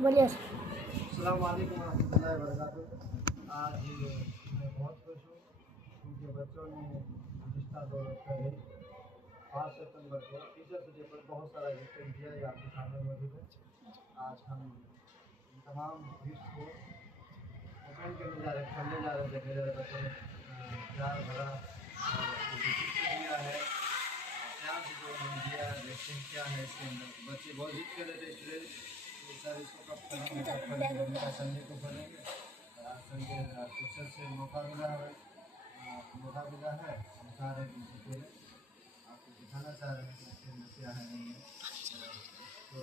बोलिए। अस्सलाम वालेकुम रहमतुल्लाहि व बरकातुहू। आज मैं बहुत खुश हूँ क्योंकि बच्चों ने पिछला दो रोज पहले 5 सितंबर को टीचर्स डे पर बहुत सारा गिफ्ट दिया। ये आपके सामने मौजूद है। आज हम इन तमाम गिफ्ट को ओपन करने जा रहे हैं, खोलने जा रहे हैं, देखने जा रहे हैं। बच्चों ने प्यार भरा गिफ्ट दिया है, प्यार से जो उन्होंने दिया है, देखते हैं क्या है इसके अंदर। बच्चे बहुत जिद कर रहे थे स्टूडेंट, सर इसको कब खोलेंगे, कब खोलेंगे। उनका संडे को खोलेंगे। संडे टीचर से मौका मिला है, हम चाह रहे हैं कि आपको दिखाना चाह रहे हैं कि इसके अंदर क्या है नहीं है। तो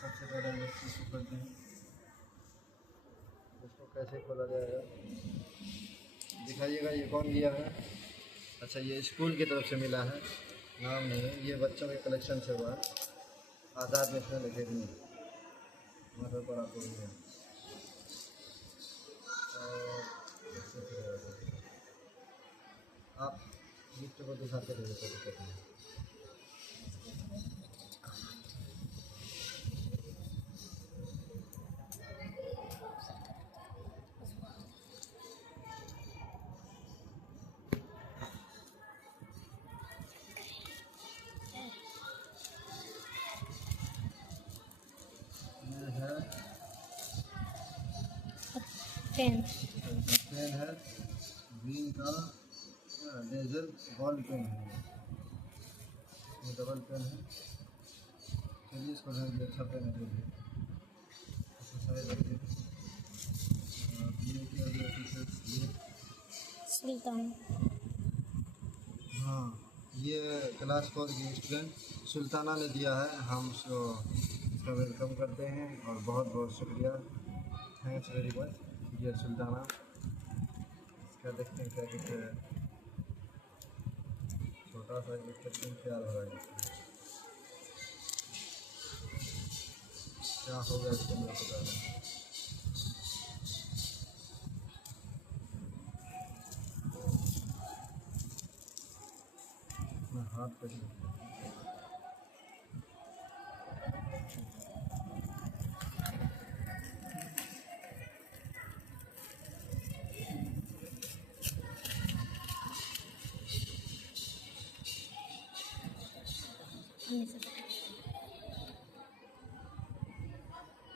सबसे पहले हम इस चीज़ को खोलते हैं। इसको कैसे खोला जाएगा दिखाइएगा। ये कौन दिया है? अच्छा, ये स्कूल की तरफ से मिला है, नाम नहीं है। ये बच्चों के कलेक्शन से हुआ है। आज़ाद नेशनल अकेडमी मधुपुर आपको है। आप गिफ्ट को दिखाते रहिए, कोई दिक्कत नहीं। ये है पेन है, ग्रीन का लेजर बॉल पेन है। ये डबल पेन है। चलिए इसको ढंग से अच्छा पेन है। ये सुल्तान। हाँ, ये क्लास 4 की स्टूडेंट सुल्ताना ने दिया है। हम इसका वेलकम करते हैं और बहुत बहुत शुक्रिया। Thanks very much dear Sultana. इसका देखते हैं क्या गिफ्ट है। छोटा सा गिफ्ट तैयार हो रहा है। क्या होगा इसको मुझे पता नहीं। हाथ पे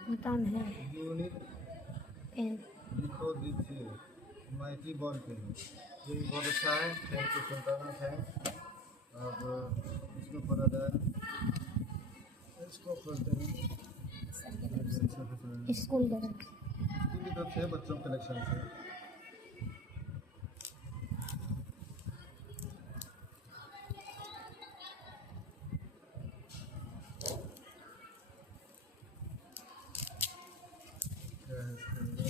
सुल्तान है यूनिट पेन। लिखो दिस माइटी बॉल पेन। ये भी बहुत अच्छा है। Thank you Sultana, thank. अब इसको खोला जाए। इसको खोलते हैं। स्कूल का स्कूल की तरफ से बच्चों कलेक्शन से। क्या है इसके अंदर?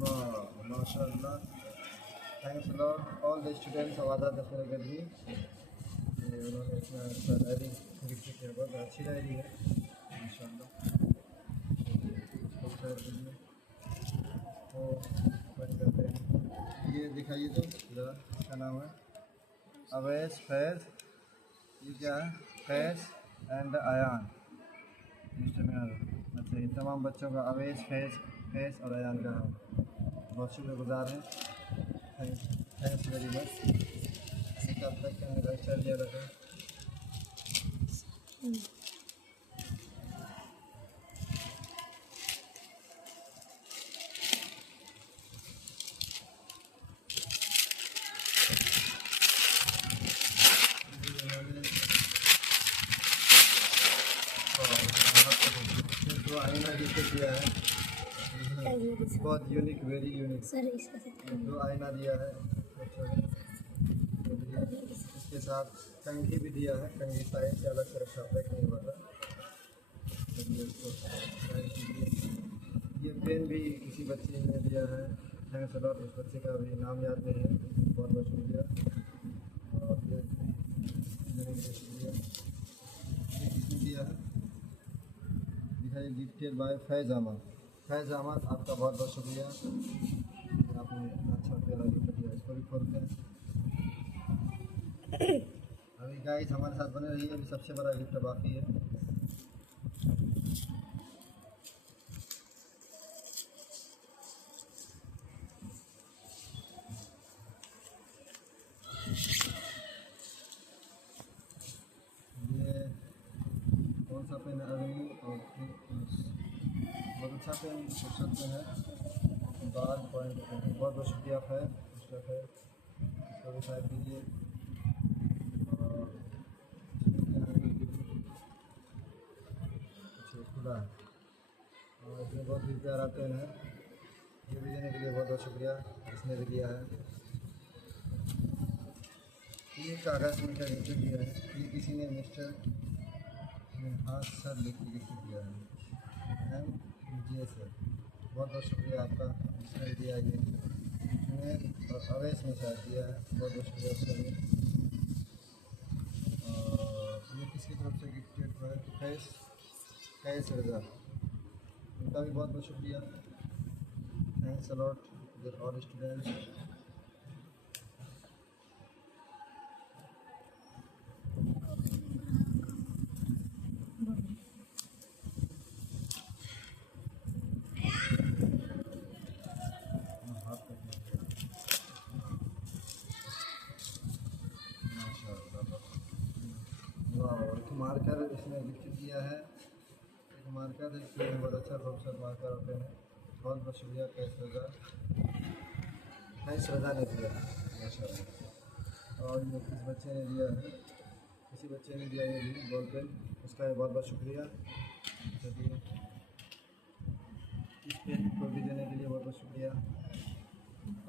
वाह, माशाअल्लाह। Thanks lot all the students of Azad national academy. उन्होंने इतना अच्छा डायरी गिफ्ट किया, बहुत अच्छी डायरी है माशाअल्लाह। तो बंद करते हैं। ये दिखाइए तो ज़रा, इसका नाम है अवैस फैज़। ये क्या है? फैज़ एंड अयान इंस्टॉलमेंट। अच्छा, ये तमाम बच्चों का अवैस फैज़ और अयान का है। बहुत शुक्रगुजार हैं। Thanks very much. कब तक का मेरा चल दिया रखा। तो आईना गिफ्ट दिया है, बहुत यूनिक, वेरी यूनिक। सर इसका दो आईना दिया है। इसके साथ कंघी भी दिया है। कंघी साइड से अलग से रखा, पैक नहीं हुआ था। ये पेन भी किसी बच्चे ने दिया है। Thanks lot. उस बच्चे का भी नाम याद नहीं है, बहुत बहुत शुक्रिया। और ये किसने दिया है? दिखाइए। गिफ्टेड बाय फैज़ अहमद। फैज़ अहमद, आपका बहुत बहुत शुक्रिया। आपने इतना अच्छा प्यारा गिफ्ट दिया। इसको भी खोलते हैं। अभी गाइस हमारे साथ बने रहिए, अभी सबसे बड़ा गिफ्ट बाकी है। ये कौन सा पेन है? अभी और बहुत अच्छा पेन, खूबसूरत पेन है, बाल पॉइंट पेन। बहुत बहुत शुक्रिया खैर, उसका खैर इसको भी शायद कीजिए। और अच्छा खुला है और इसमें बहुत ही प्यारा पेन है। ये भी देने के लिए बहुत बहुत शुक्रिया, इसने भी दिया है। ये कागज़ में का गिफ्ट दिया है, ये किसी ने मिस्टर हाथ सर लिख के गिफ्ट दिया है। जी सर, बहुत बहुत शुक्रिया आपका, जिसने दिया ये और अवैस में शायद दिया है, बहुत बहुत शुक्रिया उसका भी। और ये किसकी तरफ से गिफ्टेड है? कैश कैश रजा, उनका भी बहुत बहुत शुक्रिया। Thanks a lot there all students. एक मार्कर इसने गिफ्ट दिया है, एक मार्कर है, इसमें बहुत अच्छा खूबसूरत मार्कर होते हैं। बहुत बहुत शुक्रिया कैश रजा ने दिया माशाल्लाह। और ये किस बच्चे ने दिया है, किसी बच्चे ने दिया ये भी बॉल पेन, उसका भी बहुत बहुत शुक्रिया। चलिए इस पेन को भी देने के लिए बहुत बहुत शुक्रिया।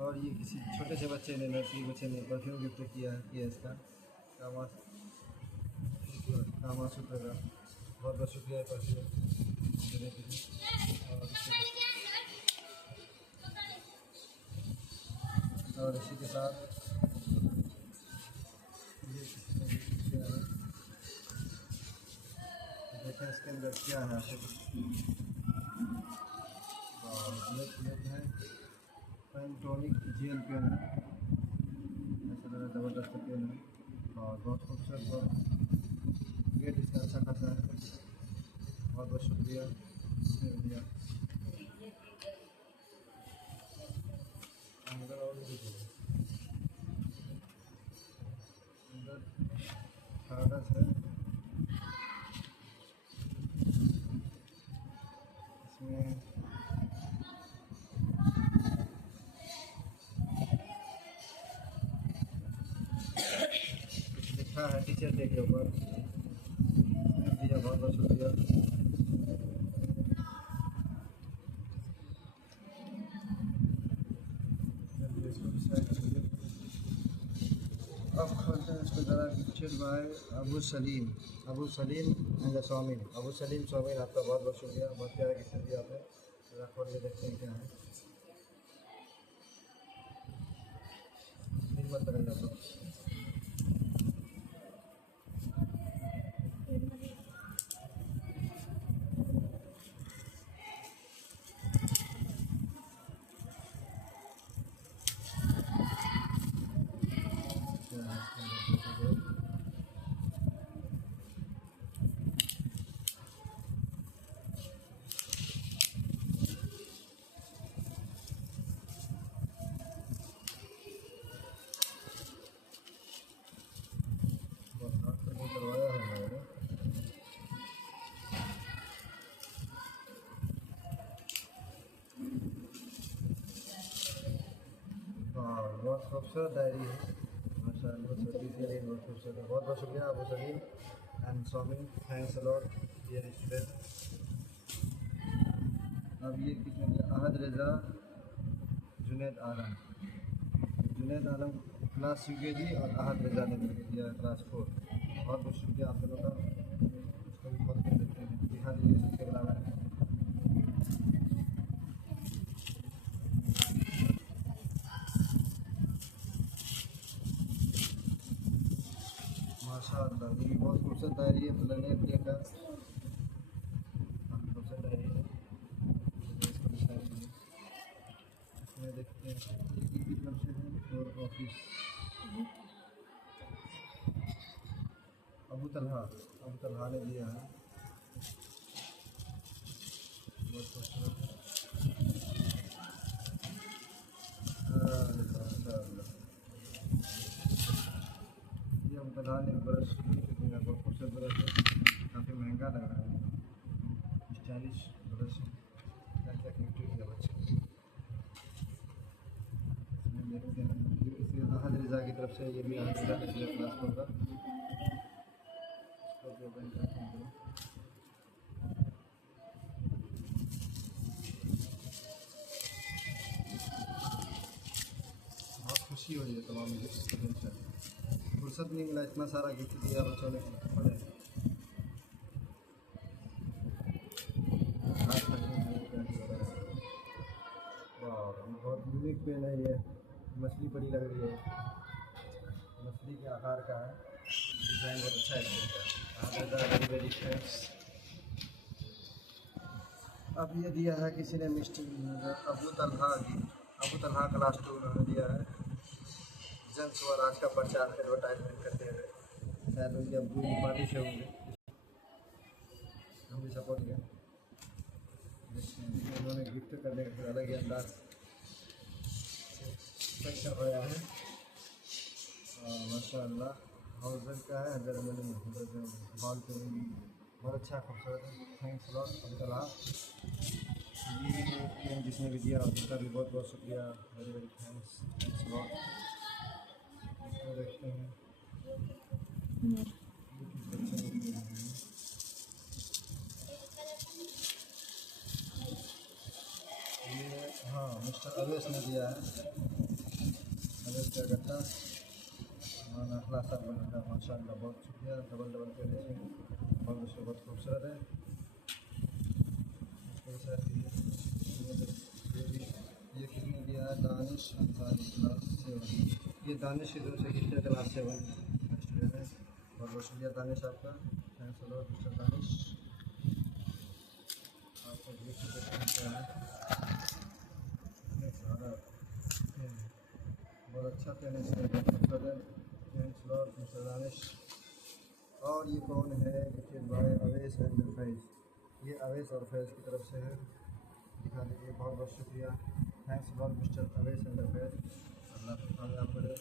और ये किसी छोटे से बच्चे ने, नर्सरी बच्चे ने परफ्यूम गिफ्ट किया है इसका कामा शुक्र का बहुत बहुत शुक्रिया परफ्यूम देने के लिए। और इसी के साथ ये किसी ने गिफ्ट किया है, देखें इसके अंदर क्या है। और ब्लैक है, पेंटोनिक जेल पेन है, ऐसा लगा ज़बरदस्त पेन है और बहुत खूबसूरत और वेट इसका अच्छा खासा है। बहुत बहुत शुक्रिया इसने दिया। अंदर और भी दीजिए, अंदर कागज़ है, इसमें कुछ लिखा है टीचर डे के ऊपर दिया। बहुत बहुत शुक्रिया। अब खोलते हैं इसको ज़रा। Gifted by Abu Salim and Swamin. Abu Salim Swamin, आपका बहुत बहुत शुक्रिया, बहुत प्यारा गिफ्ट दिया आपने। ज़रा खोल के देखते हैं क्या है। हिम्मत लगाइए आप लोग। करवाया है मैंने। हाँ बहुत खूबसूरत डायरी है माशाल्लाह, बहुत खूबसूरत है। बहुत बहुत शुक्रिया Abu Salim and Swami, thanks a lot dear student. अब ये किसने दिया? अहद रज़ा जुनैद आलम क्लास UKG और अहद रज़ा ने मिलकर दिया क्लास 4। बहुत बहुत शुक्रिया आप लोगों का। इसको भी खोल के देखते हैं, दिखा दीजिए सबके अलावा। माशाअल्लाह, ये भी बहुत खूबसूरत डायरी है, प्लेनेट डे का खूबसूरत डायरी है। इसको दिखाई दीजिए, इसमें देखते हैं ये की तरफ से है और प्लीज। अबू तलहा ने दिया है, बहुत खूबसूरत। ये अबू तलहा ने ब्रश दिया, बहुत खूबसूरत ब्रश है, काफ़ी महंगा लग रहा है, स्टाइलिश ब्रश है। क्या क्या क्रिएटिव किया बच्चे। इसमें देखते हैं इसी अहद रिज़ा की तरफ से, ये भी अहद रिज़ा पिछले क्लास पर था। इसको भी ओपन करते हैं। बहुत खुशी हो रही है तमाम गिफ्ट के दिन से, फुर्सत नहीं मिला, इतना सारा गिफ्ट दिया बच्चों ने। बहुत यूनिक पेन है ये, मछली बड़ी लग रही है, मछली के आकार का है, डिज़ाइन बहुत अच्छा है वेरी वेरी थैंक्स। अब ये दिया है किसी ने मिस्टर अबू तलहा क्लास 2 उन्होंने दिया है, जन स्वराज का प्रचार एडवर्टाइजमेंट करते हुए, शायद उनके अब्बू नेपाली से होंगे, हम भी सपोर्ट किया। उन्होंने गिफ्ट करने का फिर अलग ही अंदाज कर रहा है। माशाअल्लाह हाउजर का है, जर्मनी बॉल पे बहुत अच्छा खूबसूरत है। Thanks lot Abu Talha. ये पेन जिसने भी दिया उसका भी बहुत बहुत शुक्रिया, वेरी वेरी थैंक्स लॉट। इसको देखते हैं ये किस बच्चे ने दिया है। ये हाँ मिस्टर अवेश ने दिया है, अवेश का गट्टा माना अखलासा बना, माशाअल्लाह बहुत शुक्रिया। डबल फिनिशिंग बहुत बहुत खूबसूरत है। इसके साथ ये किसने दिया है, दानिश अंसारी क्लास 7। ये दानिश की तरफ से गिफ्ट है, क्लास 7 स्टूडेंट है, बहुत बहुत शुक्रिया दानिश आपका, thanks a lot mister Danish. आपको गिफ्ट देते हैं, बहुत अच्छा पेन है, थैंक्स लॉट मिस्टर दानिश। और ये कौन है, गिफ्टेड बाय अवेश एंड फैज़, ये अवेश और फैज़ की तरफ से है, दिखा दीजिए, बहुत बहुत शुक्रिया, thanks lot mister Awesh and Faiz. अल्लाह को कामयाब करे,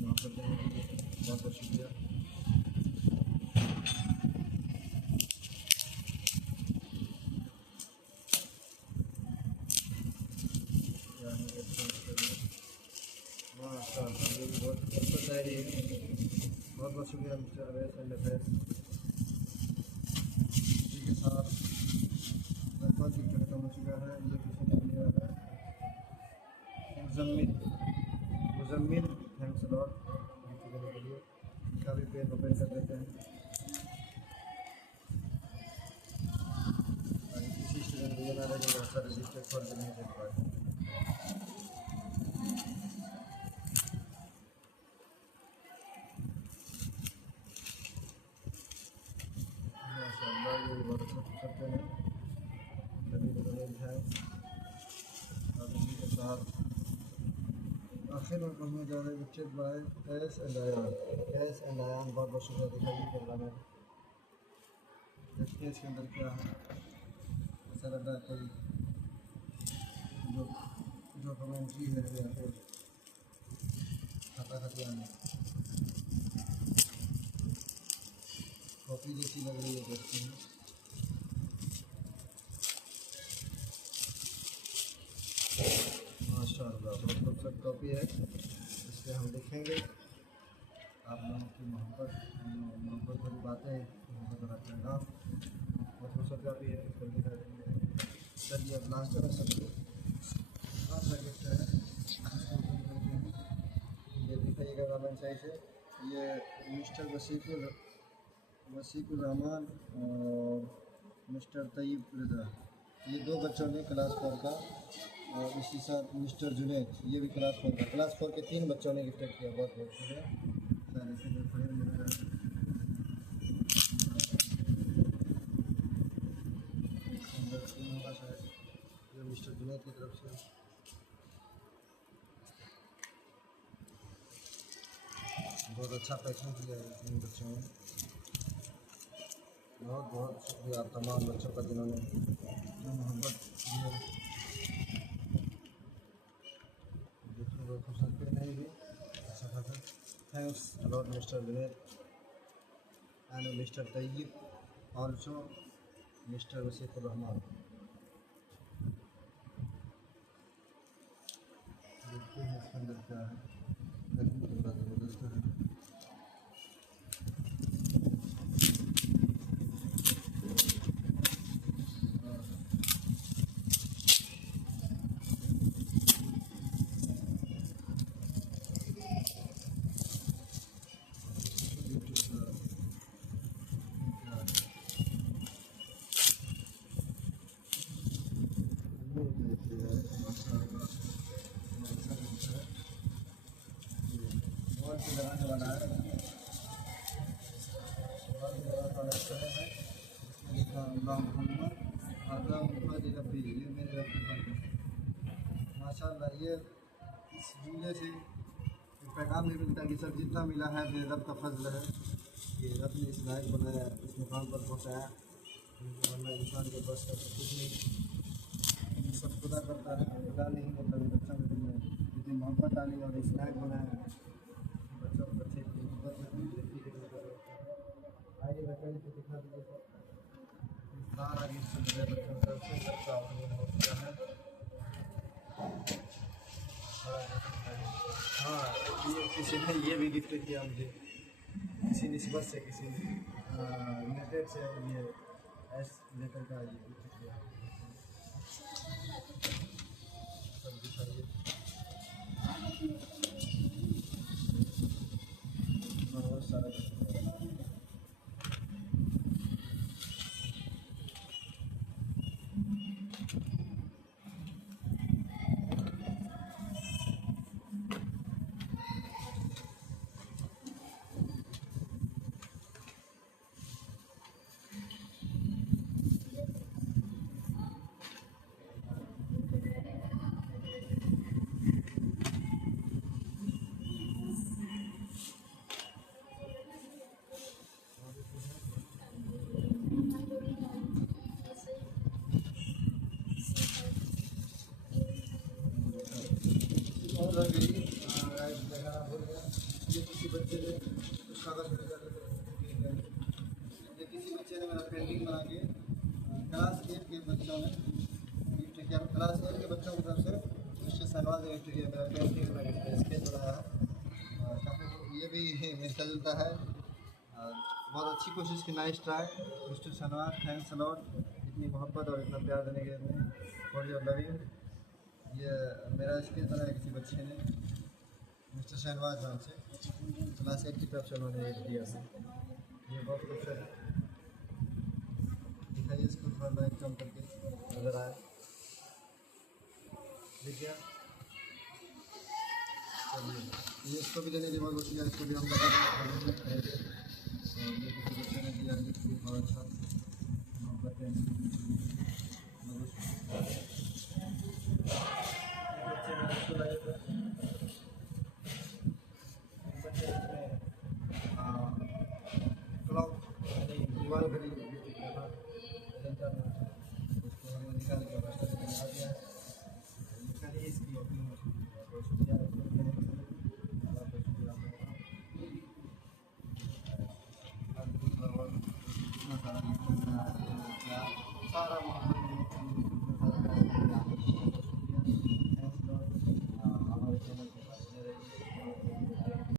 मोहब्बत देने के लिए बहुत बहुत शुक्रिया। माशाअल्लाह ये भी बहुत खूबसूरत डायरी है, बहुत बहुत शुक्रिया मिस्टर अवेश एंड फैज़। इसी के साथ लगभग गिफ्ट खत्म हो चुका है। ये किसी ने दिया है, मुजम्मिल थैंक्स लॉट गिफ्ट देने के लिए। इसका भी पेन ओपन कर देते हैं। किसी स्टूडेंट को ये ना रहे बहुत सारे रजिस्टर खोल के नहीं देख पाए। माशाअल्लाह ये बहुत अच्छा खूबसूरत पेन है, सभी को थैंक्स। और इसी के साथ आखिर में पहुँचने जा रहे हैं gifted by S and Aayan. बहुत बहुत शुक्रिया, दिखाइए कैमरा में, देखते हैं इसके अंदर क्या है। ऐसा लग रहा है कोई जो कमेंट्री है या फिर खाता खतियान है, कॉपी जैसी लग रही है, देखते हैं। माशाअल्लाह बहुत खूबसूरत कॉपी है, इससे हम लिखेंगे आप लोगों की मोहब्बत भरी बातें, मोहब्बत भरा पैगाम, बहुत खूबसूरत कॉपी है, इसको दिखा देंगे। चलिए अब लास्ट का गिफ्ट है, ये दिखाइएगा कमेंट सही से। ये मिस्टर वसीकुर रहमान और मिस्टर तैयब रज़ा, ये दो बच्चों ने क्लास 4 का, और इसी साथ मिस्टर जुनैद, ये भी क्लास 4 का, क्लास 4 के 3 बच्चों ने गिफ्ट किया, बहुत बहुत शुक्रिया। ये मिस्टर जुनैद की तरफ से बहुत अच्छा पैकिंग किया है इन बच्चों ने। बहुत बहुत शुक्रिया तमाम बच्चों का जिन्होंने जो मोहब्बत दी है। देखिए बहुत खूबसूरत नहीं भी अच्छा खासा। Thanks a lot mister Junaid and mister Tayyab also mister Wasifur Rahman. देखते हैं इसके अंदर क्या है। पैकिंग तो बड़ा ज़बरदस्त है। लगाने वाला है माशाल्लाह। ये इस जुमले से एक पैगाम भी मिलता है कि सब जितना मिला है ये रब का फजल है। ये रब ने इस लायक बनाया, इस मुकाम पर पहुँचाया, वरना इंसान के बस का कुछ नहीं। सब खुदा करता है, खुदा नहीं मतलब बच्चा में जितनी मोहब्बत डाली और इस लायक बनाया बच्चों को बच्चे की मोहब्बत में देखने के लिए। आइए मैं पहले से दिखा दीजिए सारा गिफ्ट मेरे बच्चों की तरफ से सबका हो चुका है। हाँ ये किसी ने ये भी गिफ्ट किया मुझे, किसी निस्बत से, किसी रिलेटेड से ये एस लेकर का ये गिफ्ट किया। सब दिखाइए बहुत सारा गिफ्ट। और गई लगाना भूल गया। ये किसी बच्चे ने कुछ कागज़ खरीदा, ये किसी बच्चे ने मेरा पेंटिंग बना के क्लास 8 के बच्चों ने गिफ्ट किया। क्लास 8 के बच्चों की तरफ से मिस्टर शहनवाज ने गिफ्ट किया मेरा पेंटिंग बना के स्केच बनाया है। काफ़ी ये भी मिलता जुलता है। बहुत अच्छी कोशिश की, nice try mister Shahnawaz, thanks a lot इतनी मोहब्बत और इतना प्यार देने के लिए फॉर योर लविंग। ये मेरा स्केच बनाया किसी बच्चे ने मिस्टर शहनवाज नाम से, क्लास 8 की तरफ से उन्होंने ये दिया था। ये बहुत खूबसूरत है, दिखाइए इसको थोड़ा लाइट कम करके नज़र आए। दिख गया? चलिए ये इसको भी देने की बहुत शुक्रिया, इसको भी हम लगा देंगे। और ये किसी बच्चे ने दिया गिफ्ट भी बहुत अच्छा मोहब्बत है। दीवार घड़ी गिफ्ट किया था, उसको हमने निकाल के बना दिया। निकालिए इसकी अपनी बहुत शुक्रिया सारा